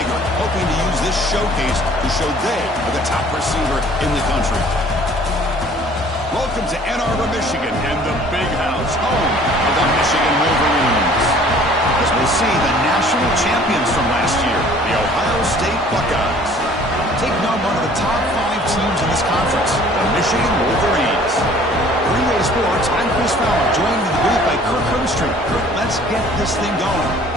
Tiger, hoping to use this showcase to show they are the top receiver in the country. Welcome to Ann Arbor, Michigan, and the Big House, home of the Michigan Wolverines. As we'll see, the national champions from last year, the Ohio State Buckeyes, taking on one of the top 5 teams in this conference, the Michigan Wolverines. Green Bay Sports, I'm Chris Fowler, joined in the booth by Kirk Herbstreit. Kirk, let's get this thing going.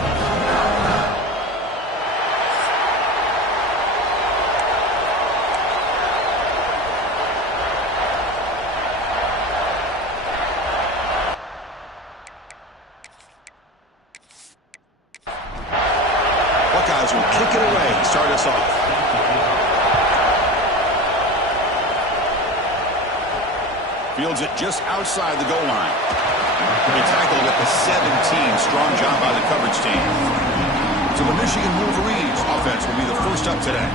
Buckeyes will kick it away and start us off. Fields it just outside the goal line. They tackled at the 17. Strong job by the coverage team. So the Michigan Wolverines offense will be the first up today.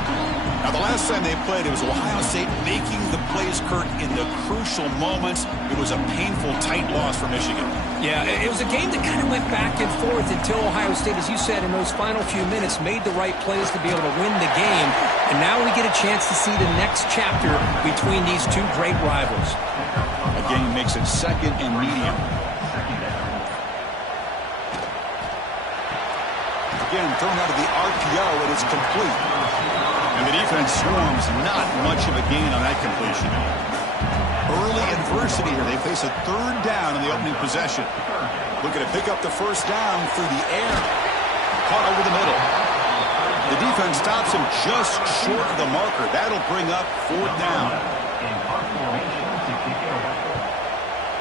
Now, the last time they played, it was Ohio State making the plays, Kirk, in the crucial moments. It was a painful, tight loss for Michigan. Yeah, it was a game that kind of went back and forth until Ohio State, as you said, in those final few minutes, made the right plays to be able to win the game. And now we get a chance to see the next chapter between these two great rivals. A game makes it second and medium. Again, thrown out of the RPO, it is complete. And the defense swarms, not much of a gain on that completion. Early adversity here. They face a third down in the opening possession. Looking to pick up the first down through the air. Caught over the middle. The defense stops him just short of the marker. That'll bring up fourth down.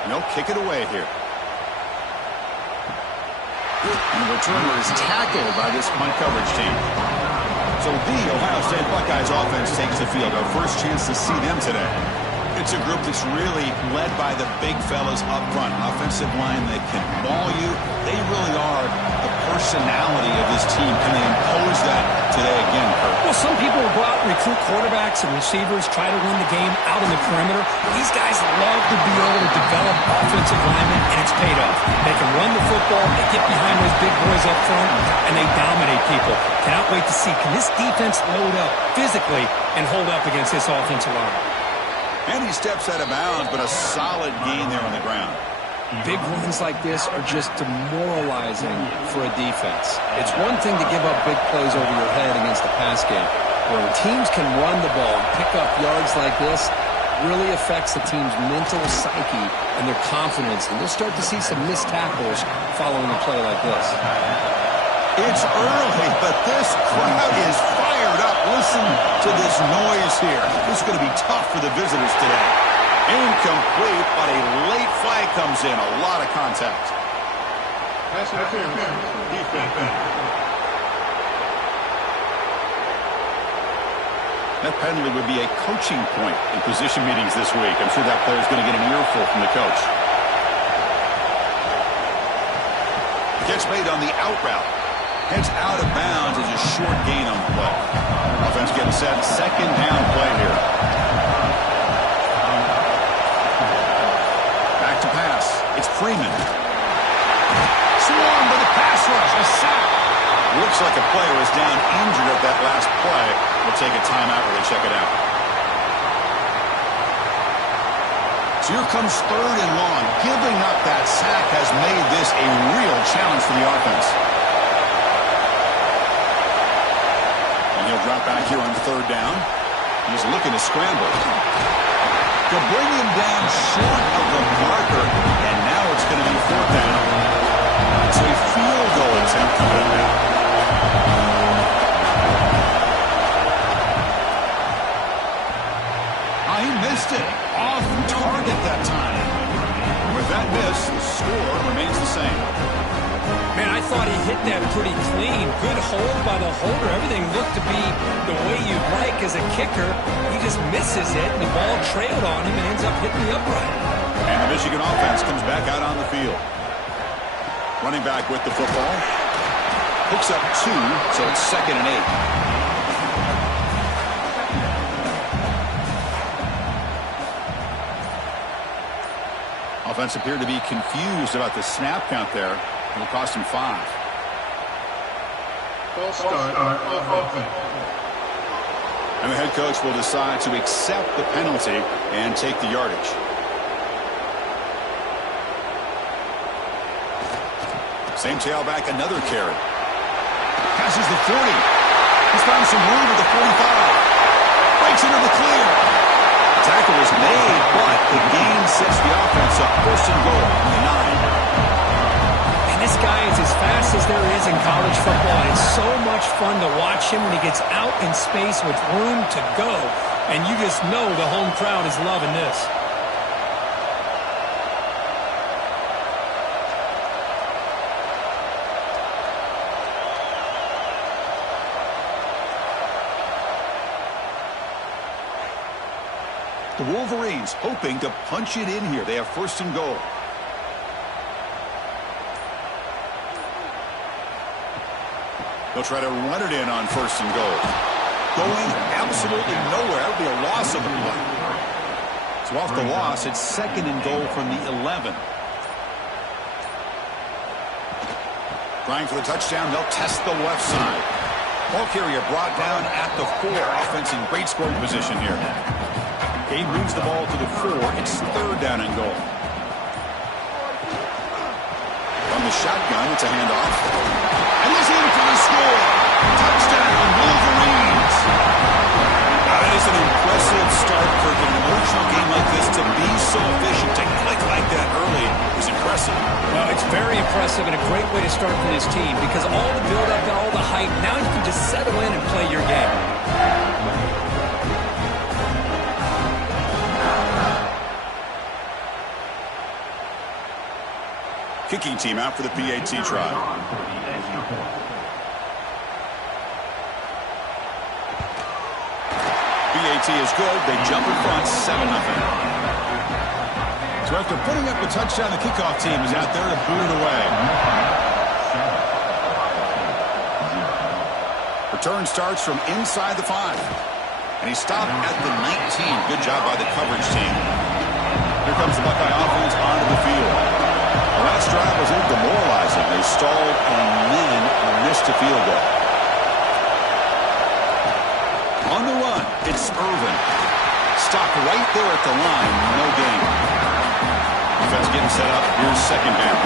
And they'll kick it away here. And the returner is tackled by this punt coverage team. So the Ohio State Buckeyes offense takes the field. Our first chance to see them today. It's a group that's really led by the big fellas up front. Offensive line that can ball you. They really are the personality of this team. Can they impose that today again, Kirk? Well, some people will go out and recruit quarterbacks and receivers, try to win the game out in the perimeter. These guys love to be able to develop offensive linemen, and it's paid off. They can run the football, they get behind those big boys up front, and they dominate people. Cannot wait to see, can this defense load up physically and hold up against this offensive line? And he steps out of bounds, but a solid gain there on the ground. Big runs like this are just demoralizing for a defense. It's one thing to give up big plays over your head against the pass game. When teams can run the ball and pick up yards like this, really affects the team's mental psyche and their confidence. And you'll start to see some missed tackles following a play like this. It's early, but this crowd is fired up. Listen to this noise here. This is going to be tough for the visitors today. Incomplete, but a late flag comes in. A lot of contact. Pass interference. Defense. That penalty would be a coaching point in position meetings this week. I'm sure that player is going to get an earful from the coach. Catch made on the out route. Heads out of bounds as a short gain on the play. Offense getting set. Second down play here. Back to pass. It's Freeman. Swarmed by the pass rush. A sack. Looks like a player is down injured at that last play. We'll take a timeout while they check it out. So here comes third and long. Giving up that sack has made this a real challenge for the offense. He'll drop back here on third down. He's looking to scramble. To bring him down short of the marker. And now it's going to be fourth down. It's a field goal attempt coming up now. He missed it. Off target that time. With that miss, the score remains the same. Man, I thought he hit that pretty clean. Good hold by the holder. Everything looked to be the way you'd like as a kicker. He just misses it, and the ball trailed on him and ends up hitting the upright. And the Michigan offense comes back out on the field. Running back with the football. Picks up 2, so it's 2nd and 8. Offense appeared to be confused about the snap count there. It'll cost him 5. False start, offense. And the head coach will decide to accept the penalty and take the yardage. Same tailback, another carry. Passes the 40. He's found some room at the 45. Breaks into the clear. The tackle is made, but the gain sets the offense up. First and goal from the 9. And this guy is as fast as there is in college football. It's so much fun to watch him when he gets out in space with room to go. And you just know the home crowd is loving this. The Wolverines hoping to punch it in here. They have first and goal. They'll try to run it in on first and goal. Going absolutely nowhere. That would be a loss of the play. So off the loss, it's second and goal from the 11. Trying for the touchdown. They'll test the left side. Ball carrier brought down at the 4. Offense in great scoring position here. He moves the ball to the 4. It's third down and goal. From the shotgun, it's a handoff. And he's in for the score. Touchdown, Wolverines. That is an impressive start for an emotional game like this. To be so efficient, to click like that early is impressive. Well, it's very impressive and a great way to start for this team because all the build-up and all the hype, now you can just settle in and play your game. Kicking team out for the PAT try. PAT is good. They jump in front, 7-0. So after putting up a touchdown, the kickoff team is out there to boot it away. Return starts from inside the 5. And he stopped at the 19. Good job by the coverage team. Here comes the Buckeye offense onto the field. The last drive was a little demoralizing. They stalled and then missed a field goal. On the run, it's Irvin. Stopped right there at the line. No gain. Defense getting set up. Here's second down.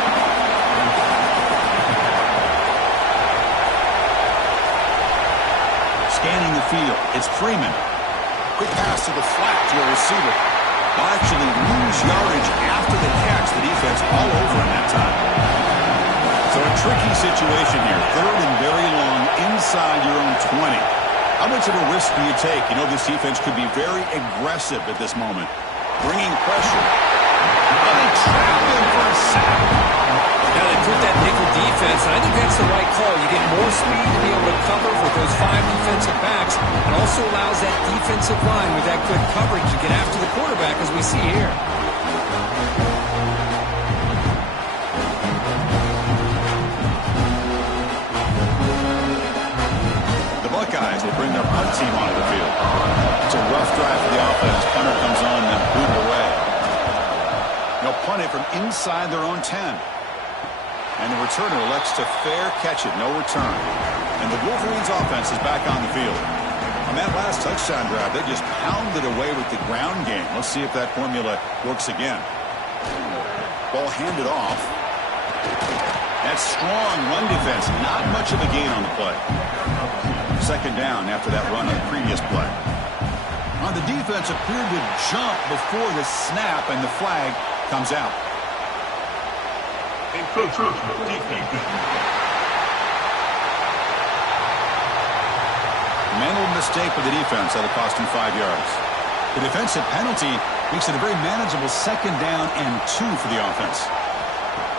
Scanning the field. It's Freeman. Quick pass to the flat to a receiver. Will actually lose yardage after the catch. The defense all over in that time. So a tricky situation here. Third and very long inside your own 20. How much of a risk do you take? You know this defense could be very aggressive at this moment. Bringing pressure. Oh, they trap him for a sack. Now they put that nickel defense, and I think that's the right call. You get more speed to be able to cover with those 5 defensive backs. It also allows that defensive line with that good coverage to get after the quarterback, as we see here. The Buckeyes will bring their punt team onto the field. It's a rough drive for the offense. Punter comes on and then booted away. They'll punt it from inside their own 10. And the returner elects to fair catch it. No return. And the Wolverines offense is back on the field. On that last touchdown drive, they just pounded away with the ground game. Let's see if that formula works again. Ball handed off. That strong run defense. Not much of a gain on the play. Second down after that run on the previous play. On the defense appeared to jump before the snap, and the flag comes out. Mental mistake of the defense that'll cost him 5 yards. The defensive penalty makes it a very manageable second down and 2 for the offense.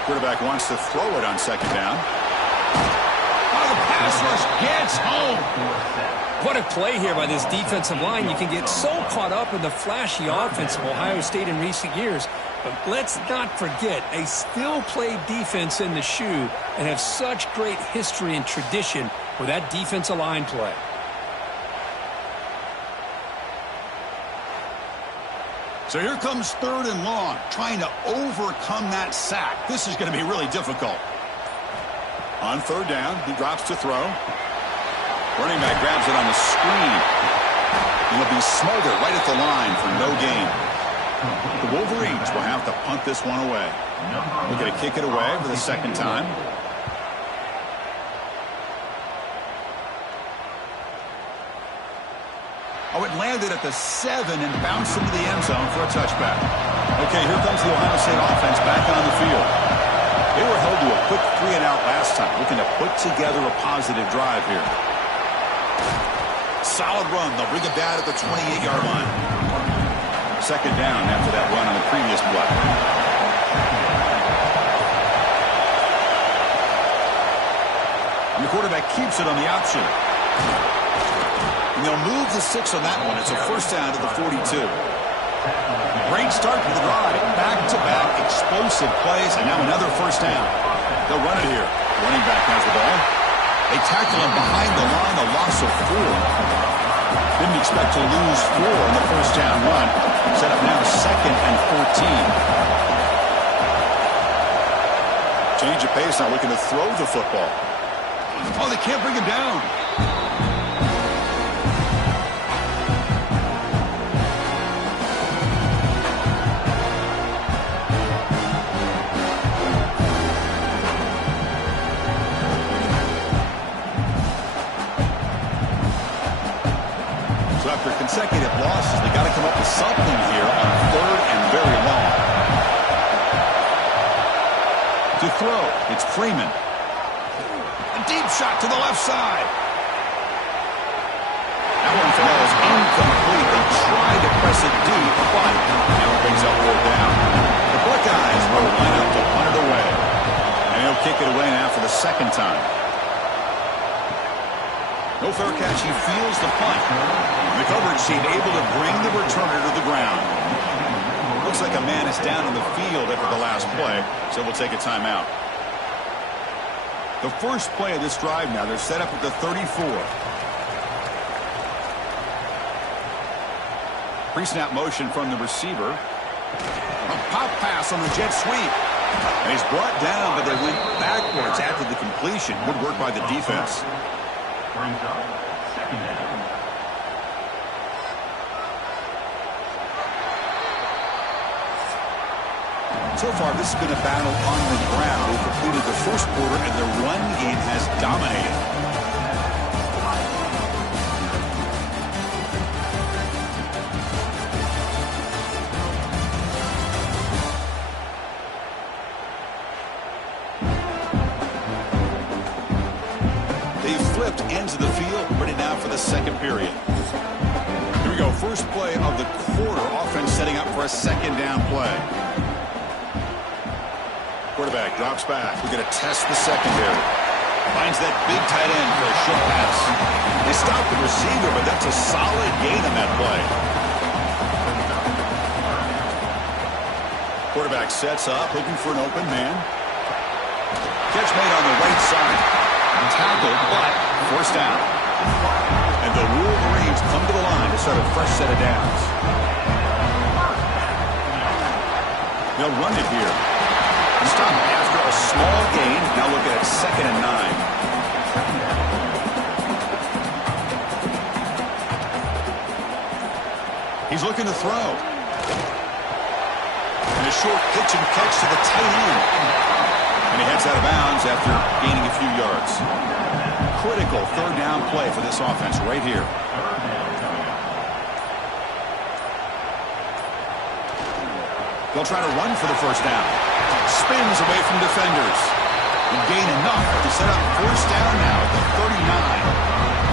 Quarterback wants to throw it on second down. Oh, the pass rush gets home. What a play here by this defensive line. You can get so caught up in the flashy offense of Ohio State in recent years. But let's not forget, they still play defense in the shoe and have such great history and tradition with that defensive line play. So here comes third and long, trying to overcome that sack. This is going to be really difficult. On third down, he drops to throw. Running back grabs it on the screen. He'll be smothered right at the line for no gain. The Wolverines will have to punt this one away. We're going to kick it away for the second time. Oh, it landed at the 7 and bounced into the end zone for a touchback. Okay, here comes the Ohio State offense back on the field. They were held to a quick 3-and-out last time, looking to put together a positive drive here. Solid run. They'll bring it down at the 28-yard line. Second down after that run on the previous play. And the quarterback keeps it on the option. And they'll move the 6 on that one. It's a first down to the 42. Great start to the drive. Back-to-back explosive plays, and now another first down. They'll run it here. Running back has the ball. They tackle him behind the line, a loss of 4. Didn't expect to lose 4 in the first down run. Set up now second and 14. Change of pace, now looking to throw the football. Oh, they can't bring him down. After consecutive losses, they got to come up with something here on third and very long. To throw, it's Freeman. A deep shot to the left side. That one falls incomplete. They tried to press it deep, but now it brings up 4th down. The Buckeyes will line up to punt it away. And he'll kick it away now for the second time. No fair catch. He feels the punt. The coverage team able to bring the returner to the ground. Looks like a man is down in the field after the last play, so we'll take a timeout. The first play of this drive now, they're set up at the 34. Pre-snap motion from the receiver. A pop pass on the jet sweep. And he's brought down, but they went backwards after the completion. Good work by the defense. Brings up second down. So far, this has been a battle on the ground. They completed the first quarter, and the run game has dominated. They flipped ends of the field, ready now for the second period. Here we go, first play of the quarter. Offense setting up for a second down play. Quarterback drops back. We're going to test the secondary. Finds that big tight end for a short pass. They stop the receiver, but that's a solid gain on that play. Quarterback sets up, looking for an open man. Catch made on the right side. Tackled, but forced down. And the Wolverines come to the line to start a fresh set of downs. They'll run it here. Stop after a small gain. Now looking at 2nd and 9. He's looking to throw. And a short pitch and catch to the tight end. And he heads out of bounds after gaining a few yards. Critical third down play for this offense right here. They'll try to run for the first down. Spins away from defenders. And gain enough to set up first down now at the 39.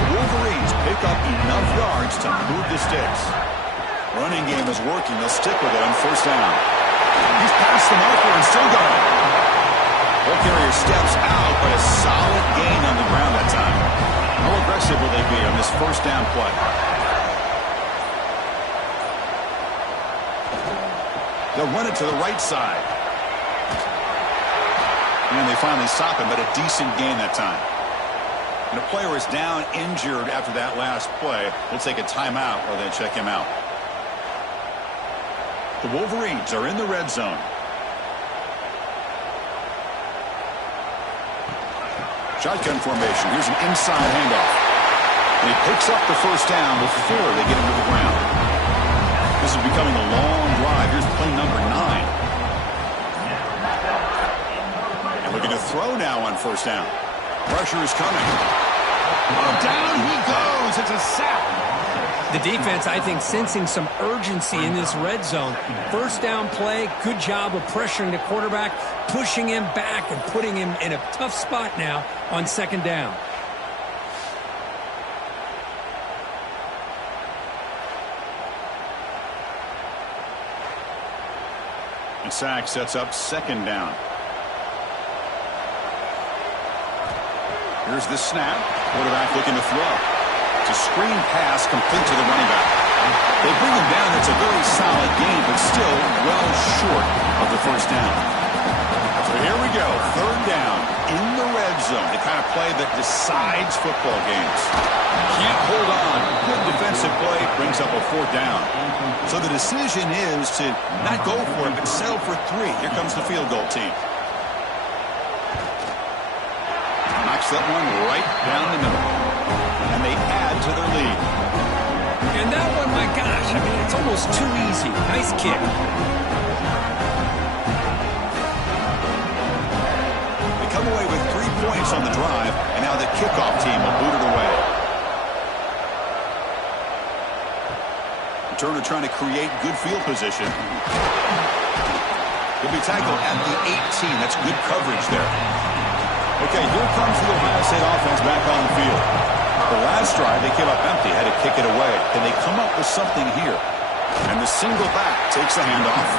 The Wolverines pick up enough yards to move the sticks. Running game is working. They'll stick with it on first down. He's past the marker and still going. Ball carrier steps out, but a solid gain on the ground that time. How aggressive will they be on this first down play? They'll run it to the right side. And they finally stop him, but a decent gain that time. And a player is down injured after that last play. We'll take a timeout or they check him out. The Wolverines are in the red zone. Shotgun formation. Here's an inside handoff. And he picks up the first down before they get him to the ground. This is becoming a long drive. Here's play number 9. And looking to throw now on first down. Pressure is coming. Oh, down he goes. It's a sack. The defense, I think, sensing some urgency in this red zone. First down play, good job of pressuring the quarterback, pushing him back and putting him in a tough spot now on second down. And sack sets up second down. Here's the snap. Quarterback looking to throw. It's a screen pass complete to the running back. They bring him down. It's a very solid game, but still well short of the first down. So here we go. Third down in the red zone. The kind of play that decides football games. Can't hold on. Good defensive play brings up a fourth down. So the decision is to not go for it, but settle for 3. Here comes the field goal team. Knocks that one right down the middle. And they add to their lead. And that one, my gosh, I mean, it's almost too easy. Nice kick. They come away with 3 points on the drive, and now the kickoff team will boot it away. Turner trying to create good field position. He'll be tackled at the 18. That's good coverage there. Okay, here comes the Ohio State offense back on the field. The last drive, they came up empty, had to kick it away. Can they come up with something here? And the single back takes the handoff.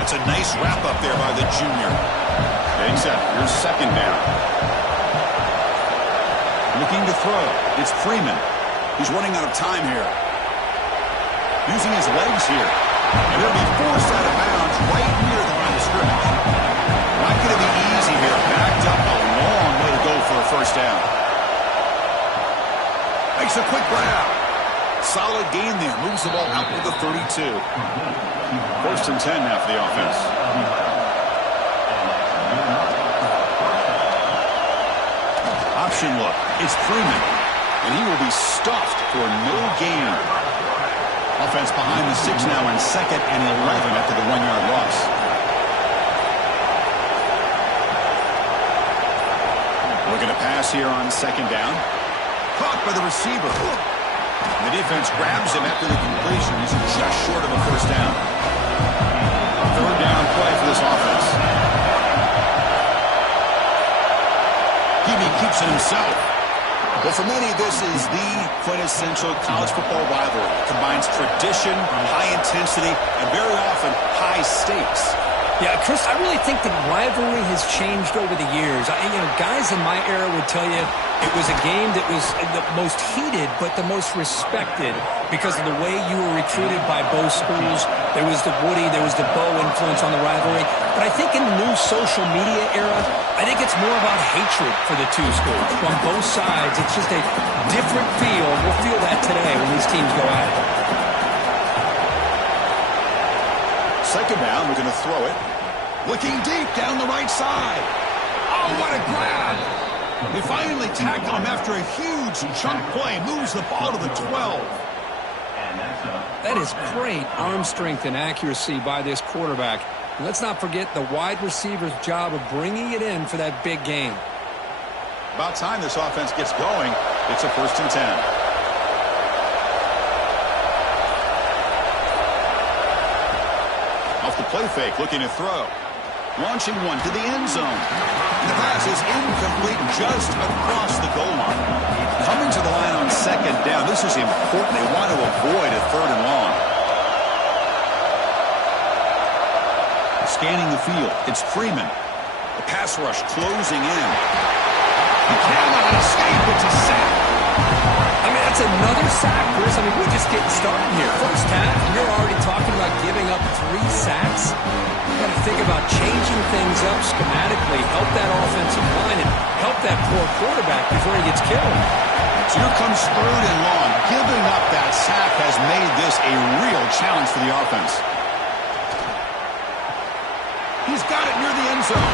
That's a nice wrap-up there by the junior. Except here's second down. Looking to throw. It's Freeman. He's running out of time here. Using his legs here. And he'll be forced out of bounds right near the line of scrimmage. Not going to be easy here. Backed up a long way to go for a first down. Makes a quick grab. Solid gain there. Moves the ball out to the 32. First and 10 now for the offense. Option look. It's Freeman. And he will be stuffed for no gain. Offense behind the 6 now on 2nd and 11 after the 1-yard loss. Looking to pass here on second down. Caught by the receiver. And the defense grabs him after the completion. He's just short of a first down. Third down play for this offense. Hebe keeps it himself. Well, for many, this is the quintessential college football rivalry. It combines tradition, high intensity, and very often high stakes. Yeah, Chris, I really think the rivalry has changed over the years. Guys in my era would tell you it was a game that was the most heated but the most respected because of the way you were recruited by both schools. There was the Woody, there was the Bo influence on the rivalry. But I think in the new social media era, I think it's more about hatred for the two schools. On both sides, it's just a different feel. We'll feel that today when these teams go at it. Second down, we're going to throw it. Looking deep down the right side. Oh, what a grab. They finally tackle him after a huge chunk play. Moves the ball to the 12. That is great arm strength and accuracy by this quarterback. And let's not forget the wide receiver's job of bringing it in for that big game. About time this offense gets going. It's a first and 10. Off the play fake, looking to throw. Launching one to the end zone. The pass is incomplete just across the goal line. Coming to the line on second down. This is important. They want to avoid a third and long. Scanning the field. It's Freeman. The pass rush closing in. He cannot escape. It's a sack. I mean, that's another sack, Chris. I mean, we're just getting started here. First half, you're already talking about giving up 3 sacks. You got to think about changing things up schematically, help that offensive line, and help that poor quarterback before he gets killed. So here comes third and long. Giving up that sack has made this a real challenge for the offense. He's got it near the end zone.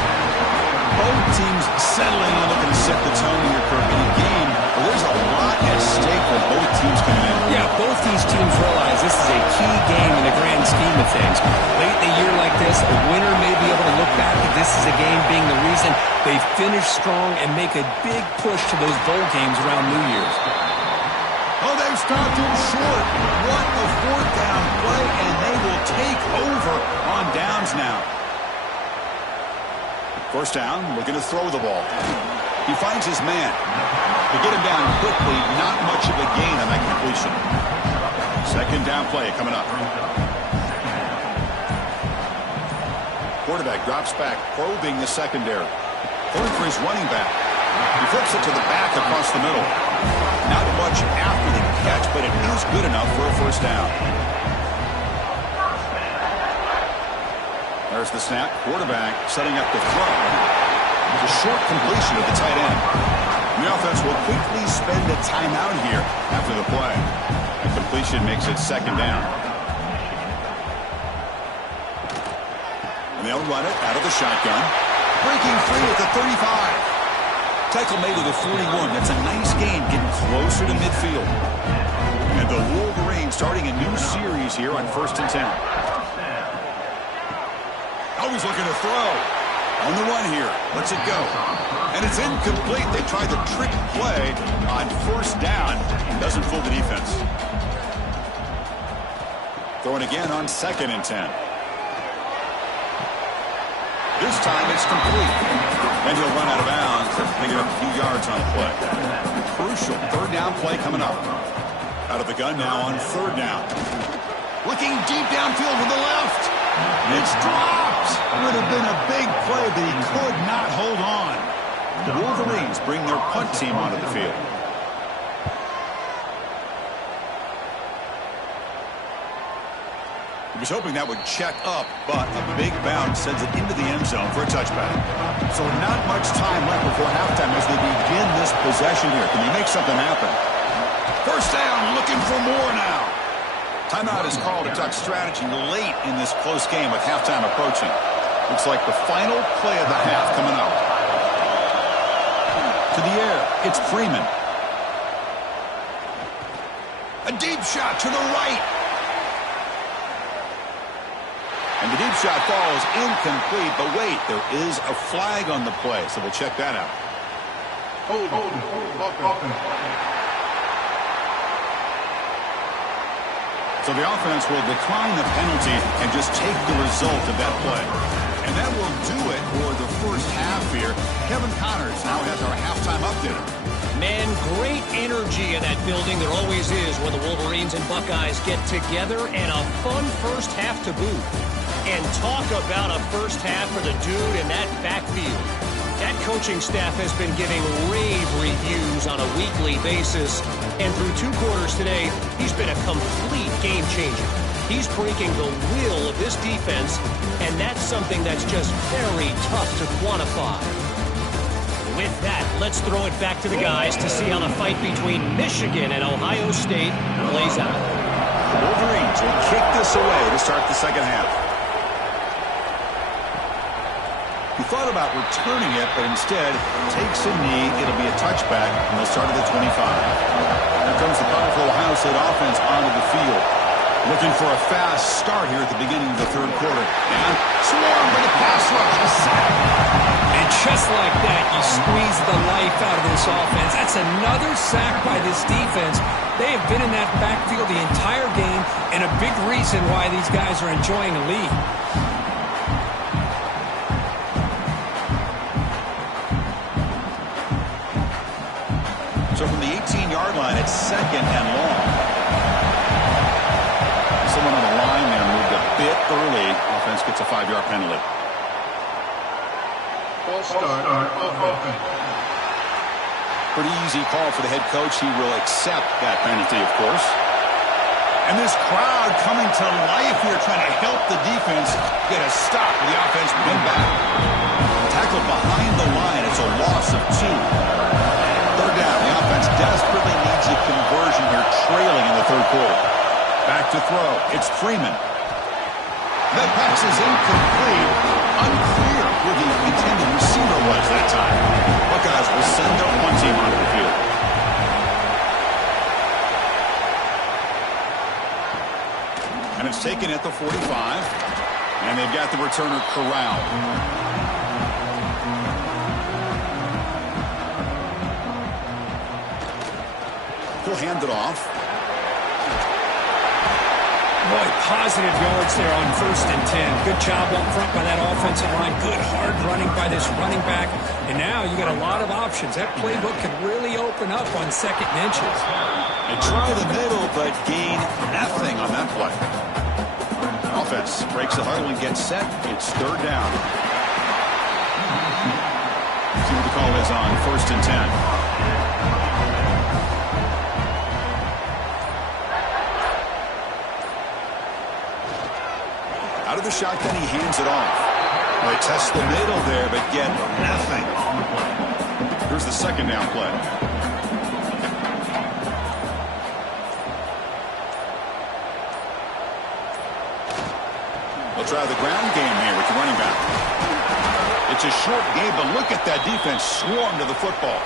Both teams settling in, looking to set the tone here, Kirk, in a game where there's There's a lot at stake for both teams coming in. Yeah, both these teams realize this is a key game in the grand scheme of things. Late in a year like this, a winner may be able to look back at this as a game being the reason they finish strong and make a big push to those bowl games around New Year's. Oh, they've stopped him short. What a fourth down play, and they will take over on downs now. First down, looking to throw the ball. He finds his man. To get him down quickly, not much of a gain on that completion. Second down play coming up. Quarterback drops back, probing the secondary. Going for his running back. He flips it to the back across the middle. Not much after the catch, but it is good enough for a first down. There's the snap. Quarterback setting up the throw. It's a short completion of the tight end. The offense will quickly spend a timeout here after the play. The completion makes it second down. And they'll run it out of the shotgun. Breaking free at the 35. Tackle made at the 41. That's a nice gain, getting closer to midfield. And the Wolverines starting a new series here on 1st and 10. Always looking to throw. On the run here. Lets it go. And it's incomplete. They tried the trick play on first down. Doesn't fool the defense. Throwing again on 2nd and 10. This time it's complete. And he'll run out of bounds and pick it up a few yards on the play. Crucial 3rd down play coming up. Out of the gun now on 3rd down. Looking deep downfield with the left. It's dropped. Would have been a big play, but he could not hold on. The Wolverines bring their punt team onto the field. He was hoping that would check up, but a big bounce sends it into the end zone for a touchback. So not much time left before halftime as they begin this possession here. Can they make something happen? First down, looking for more now. Timeout is called to talk strategy late in this close game with halftime approaching. Looks like the final play of the half coming up. To the air, it's Freeman. A deep shot to the right. And the deep shot falls incomplete, but wait, there is a flag on the play, so we'll check that out. So the offense will decline the penalty and just take the result of that play. And that will do it for the first half here. Kevin Connors now has our halftime update. Man, great energy in that building. There always is when the Wolverines and Buckeyes get together, and a fun first half to boot. And talk about a first half for the dude in that backfield. That coaching staff has been giving rave reviews on a weekly basis. And through 2 quarters today, he's been a complete game changer. He's breaking the will of this defense, and that's something that's just very tough to quantify. With that, let's throw it back to the guys to see how the fight between Michigan and Ohio State plays out. The Wolverines will kick this away to start the second half. He thought about returning it, but instead takes a knee. It'll be a touchback, and they'll start at the 25. Here comes the powerful Ohio State offense onto the field. Looking for a fast start here at the beginning of the 3rd quarter. And swarmed by the pass rush. A sack. And just like that, you squeeze the life out of this offense. That's another sack by this defense. They have been in that backfield the entire game, and a big reason why these guys are enjoying a lead. So from the 18-yard line, it's 2nd and long. Someone on the line there moved a bit early. Offense gets a 5-yard penalty. Pretty easy call for the head coach. He will accept that penalty, of course. And this crowd coming to life here, trying to help the defense get a stop with the offense run back. Tackled behind the line. It's a loss of 2. 3rd down. The offense desperately needs a conversion here, trailing in the 3rd quarter. Back to throw. It's Freeman. That pass is incomplete. Unclear who the intended receiver was that time. Buckeyes will send their punt team onto the field. at the 45. And they've got the returner corralled. He'll hand it off. Boy, positive yards there on 1st and 10. Good job up front by that offensive line. Good hard running by this running back. And now you got a lot of options. That playbook can really open up on 2nd and inches. They try the middle, but gain nothing on that play. Offense breaks the huddle and gets set. It's 3rd down. See what the call is on 1st and 10. Out of the shotgun, he hands it off. They test the middle there, but get nothing. Here's the 2nd down play. They'll try the ground game here with the running back. It's a short game, but look at that defense swarm to the football.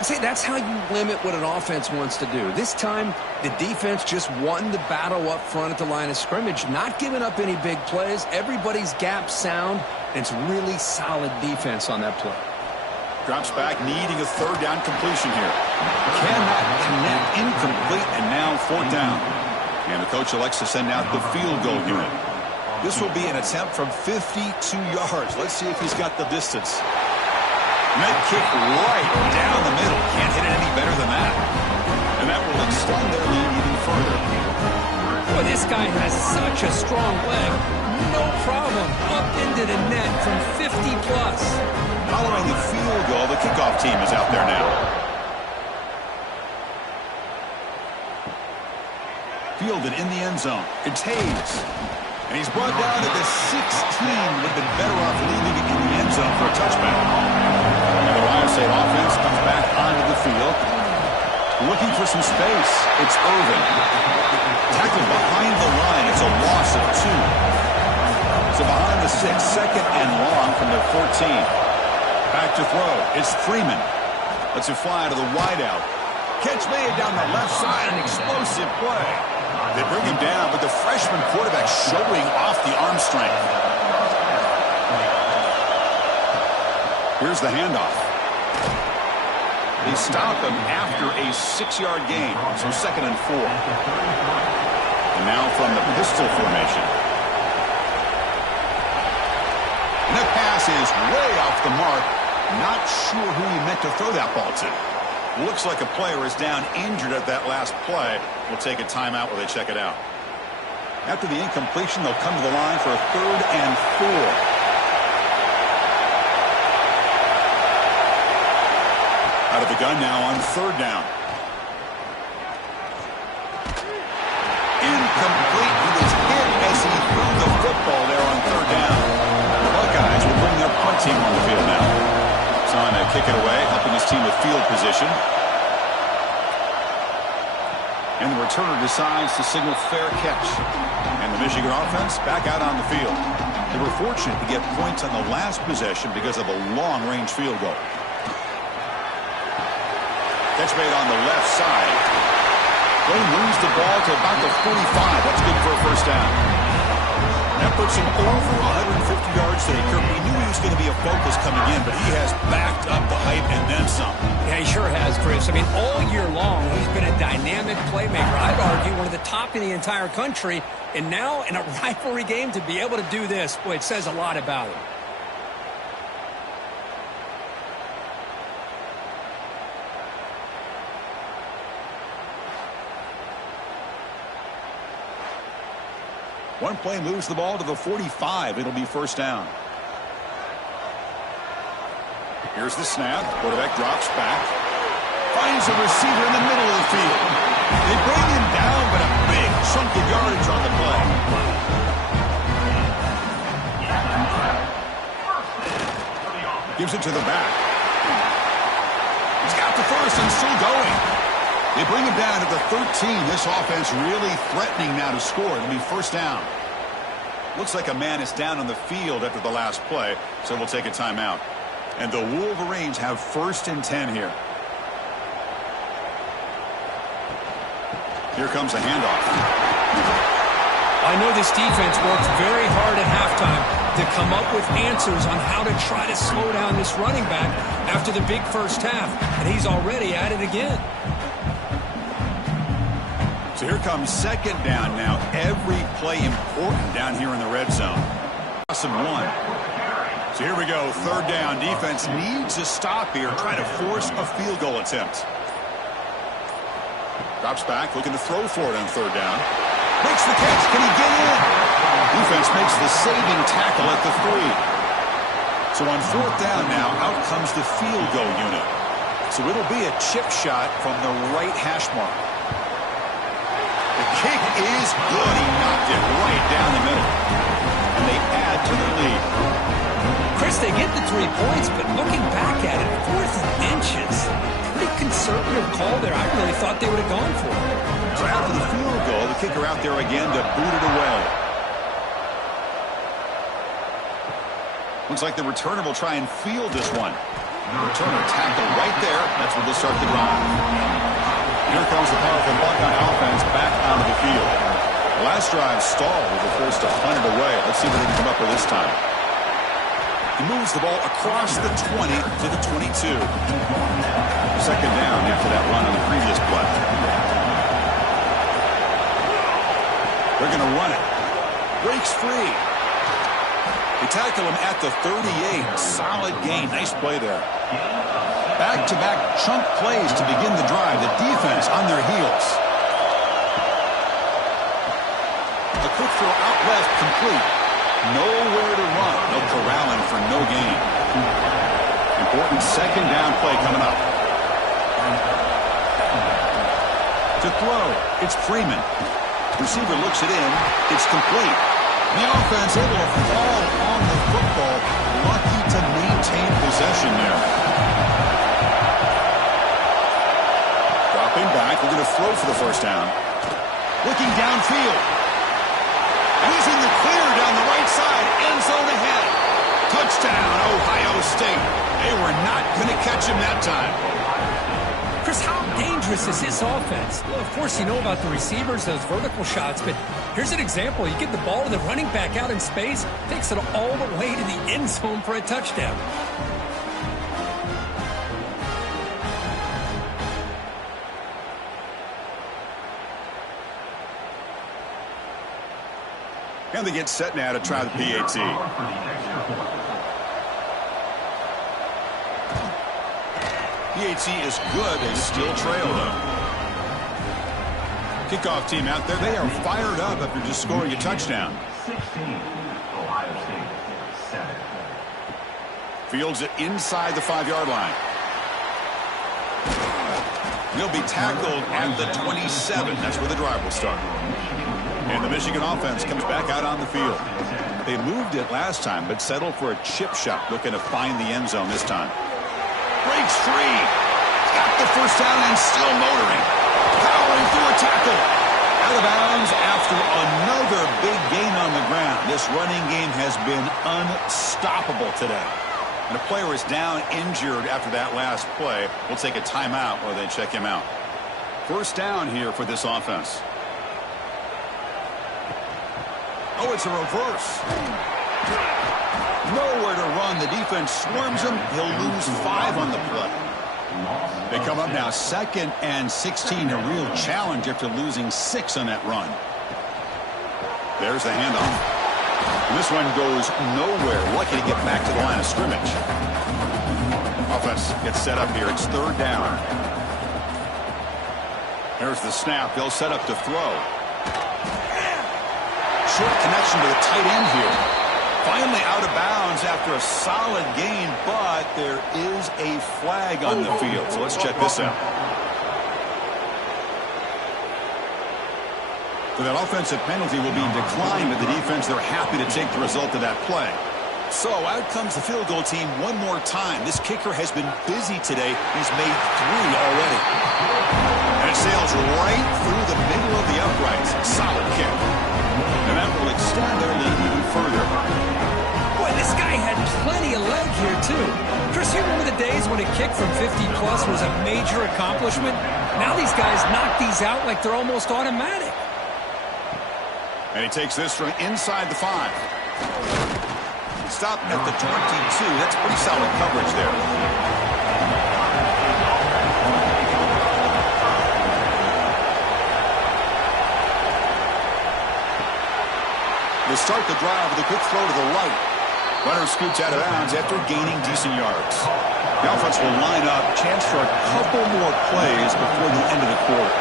See, that's how you limit what an offense wants to do. This time, the defense just won the battle up front at the line of scrimmage, not giving up any big plays. Everybody's gap sound, and it's really solid defense on that play. Drops back, needing a 3rd down completion here. Cannot connect, incomplete, and now 4th down. And the coach elects to send out the field goal unit. This will be an attempt from 52 yards. Let's see if he's got the distance. Med kick right down the middle. Can't hit it any better than that. And that will extend their lead even further. Boy, this guy has such a strong leg. No problem. Up into the net from 50+. Following the field goal, the kickoff team is out there now. Fielded in the end zone. It's Hayes. And he's brought down at the 16. Would have been better off leaving it in the end zone for a touchback. And the Ohio State offense comes back onto the field. Looking for some space. It's Irvin. Tackled behind the line. It's a loss of 2. So behind the 6, 2nd and long from their 14. Back to throw. It's Freeman. Lets it fly to the wideout. Catch made down the left side. An explosive play. They bring him down, but the freshman quarterback showing off the arm strength. Here's the handoff. They stop him after a 6-yard gain, so 2nd and 4. And now from the pistol formation. And that pass is way off the mark. Not sure who he meant to throw that ball to. Looks like a player is down injured at that last play. We'll take a timeout while they check it out. After the incompletion, they'll come to the line for a 3rd and 4. Out of the gun now on 3rd down. Incomplete. He was hit as he threw the football there on 3rd down. The Buckeyes will bring their punt team on the field now. Trying to kick it away, helping his team with field position. And the returner decides to signal fair catch. And the Michigan offense back out on the field. They were fortunate to get points on the last possession because of a long-range field goal. Catch made on the left side. They moves the ball to about the 45. That's good for a 1st down. That puts him over 150 yards today. Kirk, we knew he was going to be a focus coming in, but he has backed up the hype and then some. Yeah, he sure has, Chris. I mean, all year long, he's been a dynamic playmaker. I'd argue one of the top in the entire country. And now in a rivalry game to be able to do this, boy, it says a lot about him. One play moves the ball to the 45. It'll be 1st down. Here's the snap. Quarterback drops back. Finds a receiver in the middle of the field. They bring him down, but a big chunk of yardage on the play. Gives it to the back. He's got the first and still going. They bring him down to the 13. This offense really threatening now to score. It'll be 1st down. Looks like a man is down on the field after the last play, so we'll take a timeout. And the Wolverines have 1st and 10 here. Here comes a handoff. I know this defense worked very hard at halftime to come up with answers on how to try to slow down this running back after the big first half, and he's already at it again. So here comes second down now. Every play important down here in the red zone. Awesome one. So here we go, third down. Defense needs to stop here, try to force a field goal attempt. Drops back, looking to throw for it on third down. Makes the catch. Can he get in? Defense makes the saving tackle at the 3. So on fourth down now, out comes the field goal unit. So it'll be a chip shot from the right hash mark. The kick is good. He knocked it right down the middle. And they add to their lead. Chris, they get the 3 points, but looking back at it, 4th and inches. Pretty conservative call there. I really thought they would have gone for it. So after the field goal, the kicker out there again to boot it away. Looks like the returner will try and field this one. The returner tackled right there. That's where they'll start the drive. Here comes the powerful Buckeye offense back onto the field. The last drive stalled with the force to punt it away. Let's see what they can come up with this time. He moves the ball across the 20 to the 22. Second down after that run on the previous play. They're going to run it. Breaks free. They tackle him at the 38. Solid gain. Nice play there. Back-to-back chunk plays to begin the drive. The defense on their heels. A quick throw out left, complete. Nowhere to run. No corralling for no gain. Important second down play coming up. To throw, it's Freeman. Receiver looks it in. It's complete. The offense able to fall on the football. Lucky to maintain possession there. Dropping back. We're going to throw for the first down. Looking downfield. And he's in the clear down the right side. End zone ahead. Touchdown, Ohio State. They were not going to catch him that time. Chris, how dangerous is this offense? Well, of course, you know about the receivers, those vertical shots, but here's an example. You get the ball to the running back out in space, takes it all the way to the end zone for a touchdown. And they get set now to try the PAT. PAT is good. They still trail, though. Kickoff team out there. They are fired up after just scoring a touchdown. 16, Ohio State, 7. Fields it inside the 5-yard line. He'll be tackled at the 27. That's where the drive will start. And the Michigan offense comes back out on the field. They moved it last time, but settled for a chip shot, looking to find the end zone this time. Breaks free. Got the first down and still motoring. Powering through a tackle. Out of bounds after another big gain on the ground. This running game has been unstoppable today. And a player is down injured after that last play. We'll take a timeout while they check him out. First down here for this offense. Oh, it's a reverse. Nowhere to run. The defense swarms him. He'll lose 5 on the play. They come up now 2nd and 16. A real challenge after losing 6 on that run. There's the handoff. And this one goes nowhere. Lucky to get back to the line of scrimmage. Offense gets set up here. It's 3rd down. There's the snap. They'll set up to throw. Short connection to the tight end here. Finally out of bounds after a solid gain, but there is a flag on the field. So let's check this out. So that offensive penalty will be declined, but the defense, they're happy to take the result of that play. So out comes the field goal team one more time. This kicker has been busy today. He's made 3 already. And it sails right through the middle of the uprights. Solid kick. And that will extend their lead even further. Boy, this guy had plenty of leg here, too. Chris, you remember the days when a kick from 50-plus was a major accomplishment? Now these guys knock these out like they're almost automatic. And he takes this from inside the 5. Stop at the 22. That's pretty solid coverage there. They'll start the drive with a quick throw to the right. Runner scoots out of bounds after gaining decent yards. The offense will line up. Chance for a couple more plays before the end of the quarter.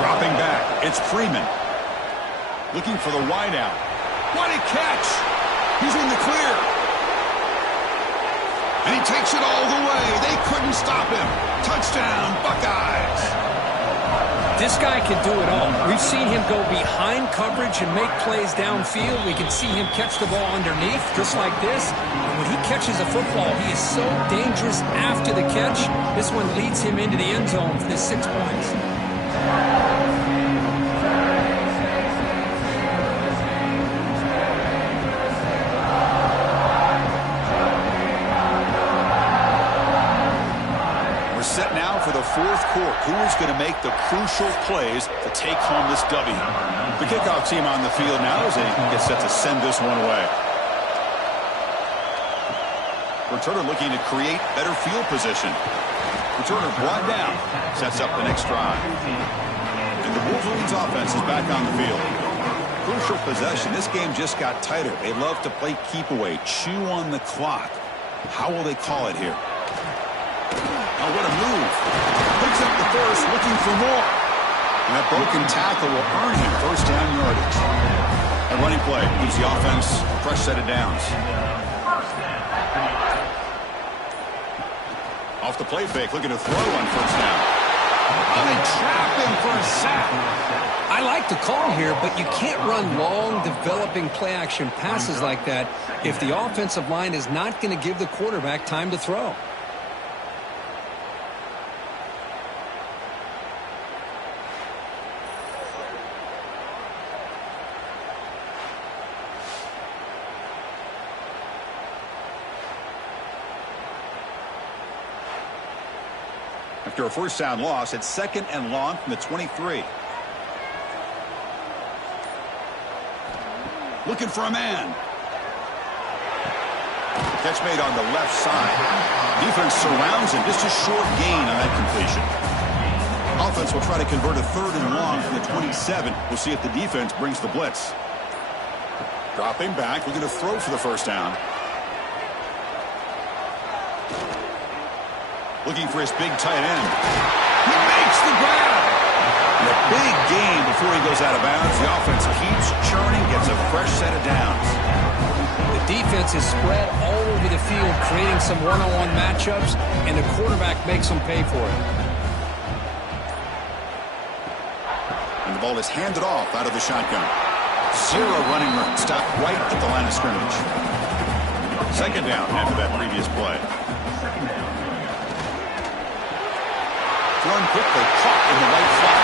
Dropping back. It's Freeman. Looking for the wideout. What a catch! He's in the clear. And he takes it all the way. They couldn't stop him. Touchdown, Buckeyes. This guy can do it all. We've seen him go behind coverage and make plays downfield. We can see him catch the ball underneath, just like this. And when he catches a football, he is so dangerous after the catch. This one leads him into the end zone for this 6 points. Set now for the fourth quarter. Who is going to make the crucial plays to take home this W? The kickoff team on the field now as they get set to send this one away. Returner looking to create better field position. Returner brought down. Sets up the next drive. And the Wolverines offense is back on the field. Crucial possession. This game just got tighter. They love to play keep away, chew on the clock. How will they call it here? Oh, what a move. Picks up the first, looking for more. And that broken tackle will earn him first down yardage. A running play gives the offense a fresh set of downs. Off the play fake, looking to throw on first down. Oh, they trap him for a sack. I like the call here, but you can't run long, developing play-action passes like that if the offensive line is not going to give the quarterback time to throw. After a first down loss, it's 2nd and long from the 23. Looking for a man. Catch made on the left side. Defense surrounds him. Just a short gain on that completion. Offense will try to convert a 3rd and long from the 27. We'll see if the defense brings the blitz. Dropping back. Looking to throw for the first down. Looking for his big tight end. He makes the grab. And a big gain before he goes out of bounds. The offense keeps churning, gets a fresh set of downs. The defense is spread all over the field, creating some one-on-one matchups, and the quarterback makes them pay for it. And the ball is handed off out of the shotgun. 0 running room. Stopped right at the line of scrimmage. 2nd down after that previous play. Thrown quickly, caught in the right flat.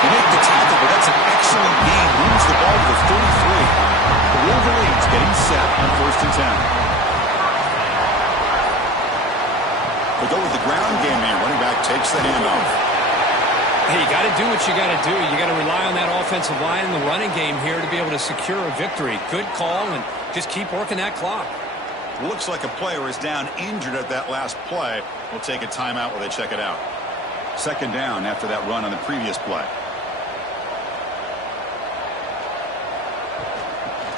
They make the tackle, but that's an excellent gain. Moves the ball to the 33. The Wolverines getting set on 1st and 10. They go with the ground game here. Running back takes the handoff. Hey, you got to do what you got to do. You got to rely on that offensive line and the running game here to be able to secure a victory. Good call, and just keep working that clock. Looks like a player is down injured at that last play. We'll take a timeout while they check it out. 2nd down after that run on the previous play.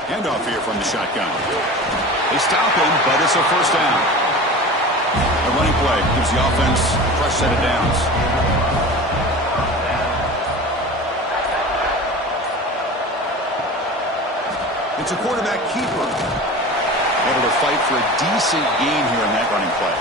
Handoff here from the shotgun. They stop him, but it's a first down. A running play gives the offense a fresh set of downs. It's a quarterback keeper. Able to fight for a decent gain here in that running play.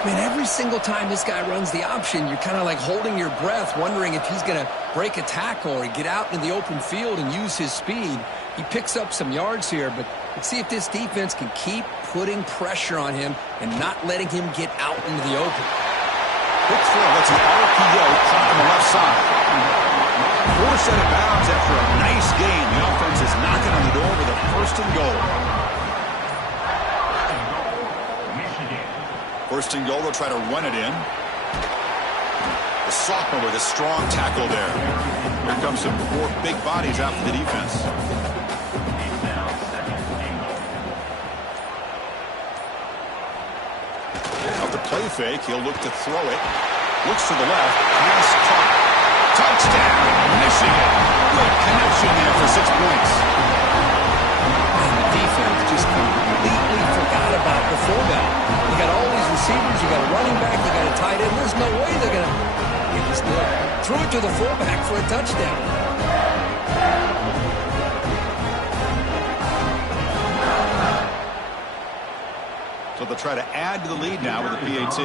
I mean, every single time this guy runs the option, you're kind of like holding your breath, wondering if he's going to break a tackle or get out into the open field and use his speed. He picks up some yards here, but let's see if this defense can keep putting pressure on him and not letting him get out into the open. Quick throw, that's an RPO caught on the left side. 4 set of bounds after a nice gain. The offense is knocking on the door with a 1st and goal. 1st and goal, they'll try to run it in. The sophomore with a strong tackle there. Here comes some more big bodies out for the defense. Of the play fake, he'll look to throw it. Looks to the left. Pass caught. Touchdown, Michigan. Good connection there for 6 points. And the defense just completely forgot about the fullback. You got all these receivers, you got a running back, you got a tight end. There's no way they're going to get this deal. Threw it to the fullback for a touchdown. So they'll try to add to the lead now with a PAT.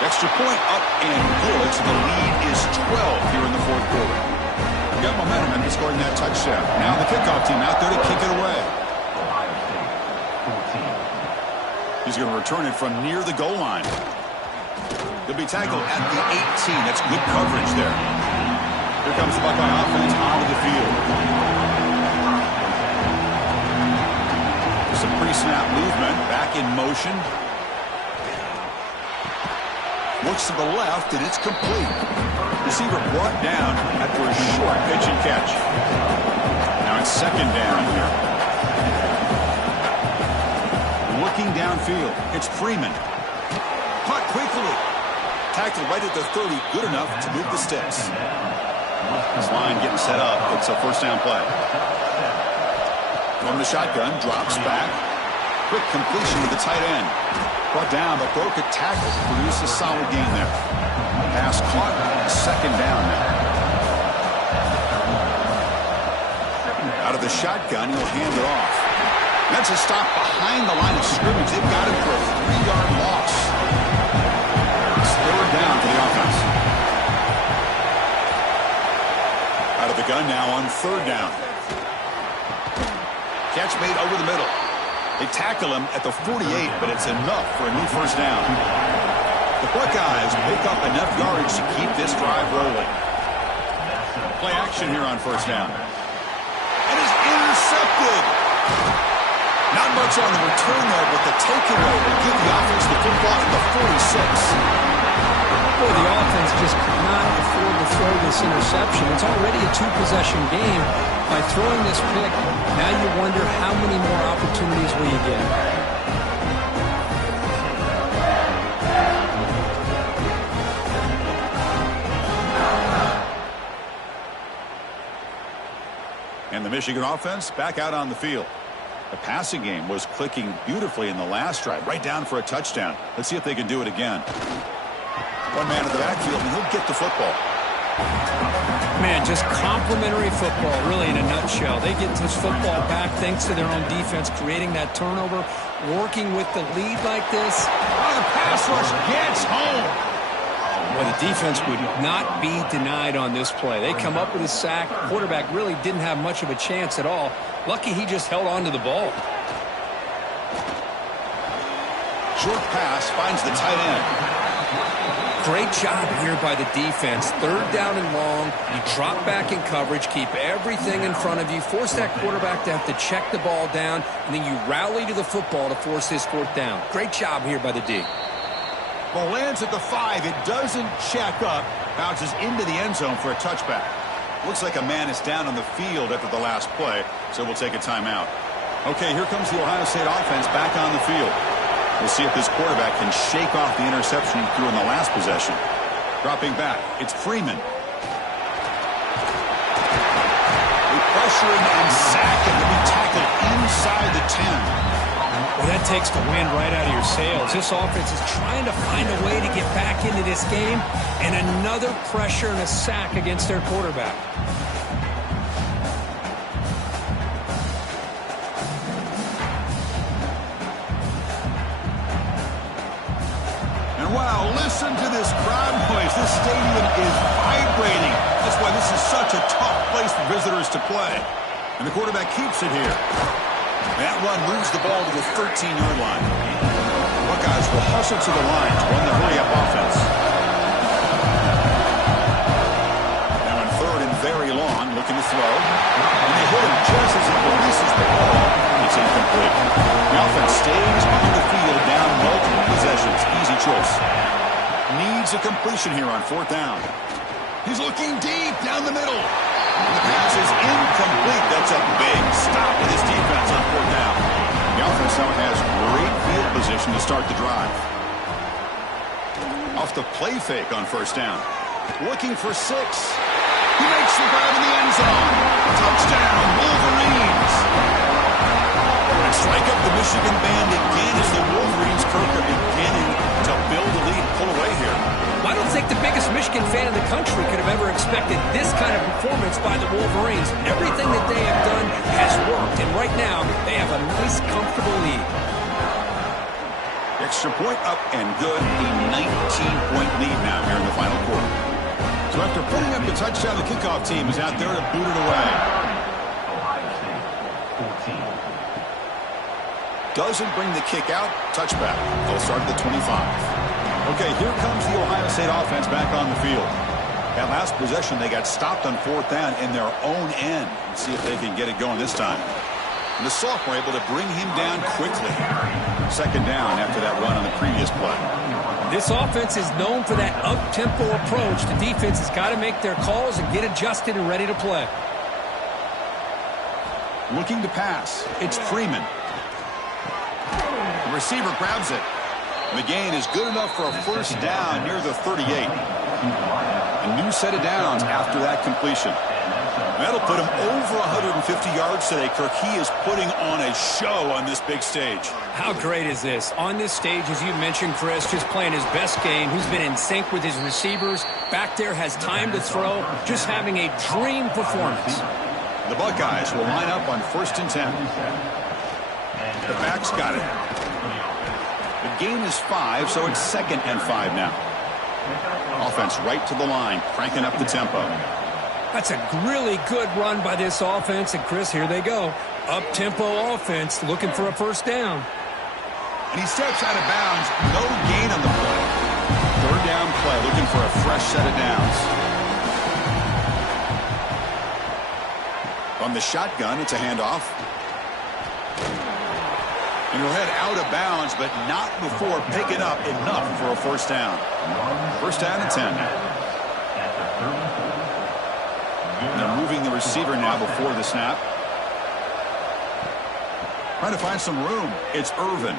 Extra point up and good, so the lead is 12 here in the fourth quarter. We've got momentum after scoring that touchdown. Now the kickoff team out there to kick it away. He's going to return it from near the goal line. He'll be tackled at the 18. That's good coverage there. Here comes the Buckeye offense onto the field. Some pre-snap movement, back in motion. Looks to the left, and it's complete. Receiver brought down after a short pitch and catch. Now it's second down here. Looking downfield, it's Freeman. Caught quickly. Tackled right at the 30, good enough to move the sticks. This line getting set up. It's a first down play. From the shotgun, drops back. Quick completion to the tight end. Brought down, but broke a tackle. Produced a solid gain there. Pass caught. Second down now. Out of the shotgun, he'll hand it off. That's a stop behind the line of scrimmage. They've got him for a 3-yard loss. It's third down for the offense. Out of the gun now on third down. Catch made over the middle. They tackle him at the 48, but it's enough for a new first down. The Buckeyes pick up enough yards to keep this drive rolling. Play action here on first down. And it's intercepted. Not much on the return there, but the takeaway will give the offense the football at the 46. Boy, the offense just cannot afford to throw this interception. It's already a two-possession game. By throwing this pick, now you wonder how many more opportunities will you get. And the Michigan offense back out on the field. The passing game was clicking beautifully in the last drive, right down for a touchdown. Let's see if they can do it again. One man in the backfield, and he'll get the football. Man, just complimentary football, really, in a nutshell. They get this football back thanks to their own defense, creating that turnover, working with the lead like this. Oh, the pass rush gets home. Well, the defense would not be denied on this play. They come up with a sack. Quarterback really didn't have much of a chance at all. Lucky he just held on to the ball. Short pass finds the tight end. Great job here by the defense. Third down and long. You drop back in coverage, keep everything in front of you, force that quarterback to have to check the ball down, and then you rally to the football to force this fourth down. Great job here by the D. Ball lands at the 5. It doesn't check up. Bounces into the end zone for a touchback. Looks like a man is down on the field after the last play, so we'll take a timeout. Okay, here comes the Ohio State offense back on the field. We'll see if this quarterback can shake off the interception he threw in the last possession. Dropping back, it's Freeman. They pressure him and sack him to be tackled inside the 10. Well, that takes the wind right out of your sails. This offense is trying to find a way to get back into this game, and another pressure and a sack against their quarterback. And wow, listen to this crowd noise. This stadium is vibrating. That's why this is such a tough place for visitors to play. And the quarterback keeps it here. That run moves the ball to the 13-yard line. The Buckeyes will hustle to the line to run the hurry-up offense. Now in third and very long, looking to throw. And they hit him just as he releases the ball. It's incomplete. The offense stays on the field down multiple needs a completion here on 4th down. He's looking deep down the middle. And the pass is incomplete. That's a big stop with his defense on 4th down. The offense now has great field position to start the drive. Off the play fake on 1st down. Looking for 6. He makes the grab in the end zone. Touchdown, Wolverines. And strike up the Michigan band again as the Wolverines, Kirk, are beginning to build a lead, pull away here. Well, I don't think the biggest Michigan fan in the country could have ever expected this kind of performance by the Wolverines. Everything that they have done has worked, and right now they have a nice, comfortable lead. Extra point up and good. A 19-point lead now here in the final quarter. So after putting up the touchdown, the kickoff team is out there to boot it away. Ohio State, 14. Doesn't bring the kick out. Touchback. They'll start at the 25. Okay, here comes the Ohio State offense back on the field. That last possession, they got stopped on 4th down in their own end. Let's see if they can get it going this time. And the sophomore able to bring him down quickly. 2nd down after that run on the previous play. This offense is known for that up-tempo approach. The defense has got to make their calls and get adjusted and ready to play. Looking to pass. It's Freeman. The receiver grabs it. And the gain is good enough for a 1st down near the 38. A new set of downs after that completion. That'll put him over 150 yards today, Kirk. He is putting on a show on this big stage. How great is this? On this stage, as you mentioned, Chris, just playing his best game. He's been in sync with his receivers. Back there, has time to throw. Just having a dream performance. The Buckeyes will line up on 1st and 10. The back's got it. The gain is 5, so it's 2nd and 5 now. Offense right to the line, cranking up the tempo. That's a really good run by this offense. And, Chris, here they go. Up-tempo offense looking for a 1st down. And he steps out of bounds. No gain on the play. 3rd down play, looking for a fresh set of downs. On the shotgun, it's a handoff. And he'll head out of bounds, but not before picking up enough for a 1st down. 1st down and 10. And they're moving the receiver now before the snap. Trying to find some room. It's Irvin.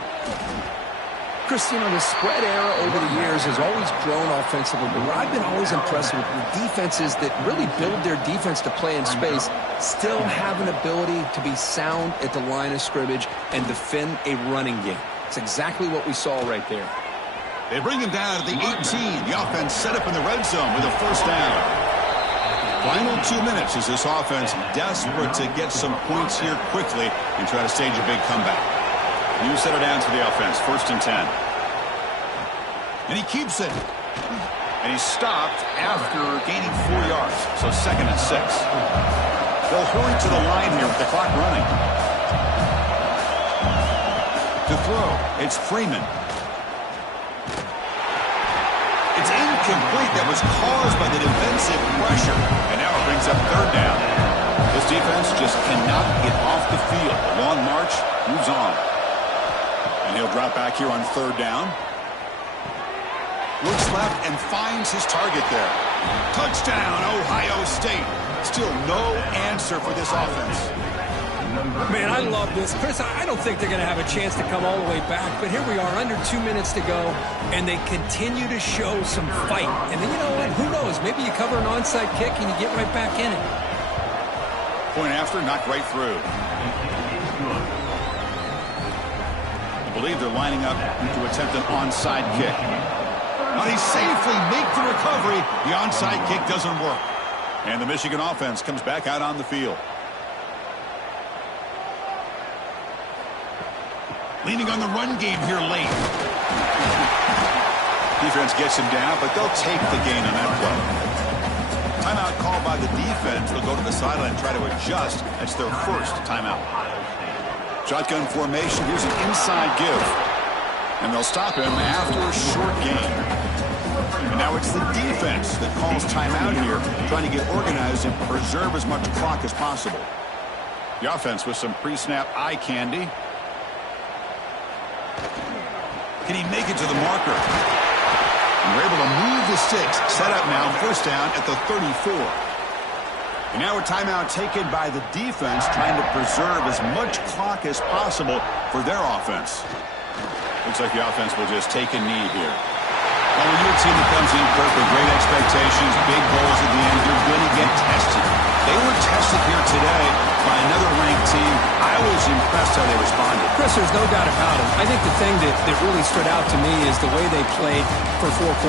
Chris, you know, the spread era over the years has always grown offensively, but what I've been always impressed with the defenses that really build their defense to play in space still have an ability to be sound at the line of scrimmage and defend a running game. It's exactly what we saw right there. They bring him down to the 18. The offense set up in the red zone with a 1st down. Final 2 minutes as this offense desperate to get some points here quickly and try to stage a big comeback. New set of downs for the offense, 1st and 10. And he keeps it. And he's stopped after gaining 4 yards, so 2nd and 6. They'll hurry to the line here with the clock running. To throw, it's Freeman. It's incomplete. That was caused by the defensive pressure. And now it brings up 3rd down. This defense just cannot get off the field. The long march moves on. And he'll drop back here on 3rd down. Looks left and finds his target there. Touchdown, Ohio State. Still no answer for this offense. Man, I love this. Chris, I don't think they're going to have a chance to come all the way back, but here we are, under 2 minutes to go, and they continue to show some fight. And then, you know what, who knows, maybe you cover an onside kick and you get right back in it. Point after, knocked right through. I believe they're lining up to attempt an onside kick. But he safely makes the recovery. The onside kick doesn't work. And the Michigan offense comes back out on the field. Leaning on the run game here late. Defense gets him down, but they'll take the gain on that play. Timeout called by the defense. They'll go to the sideline and try to adjust. That's their 1st timeout. Shotgun formation. Here's an inside give. And they'll stop him after a short gain. And now it's the defense that calls timeout here, trying to get organized and preserve as much clock as possible. The offense with some pre-snap eye candy. Can he make it to the marker? And we're able to move the sticks. Set up now, first down at the 34. And now a timeout taken by the defense, trying to preserve as much clock as possible for their offense. Looks like the offense will just take a knee here. Well, when you're a team that comes in, Kirk, with great expectations, big goals at the end, you're going to get tested. They were tested here today by another ranked team. I was impressed how they responded. Chris, there's no doubt about it. I think the thing that really stood out to me is the way they played for 4 quarters.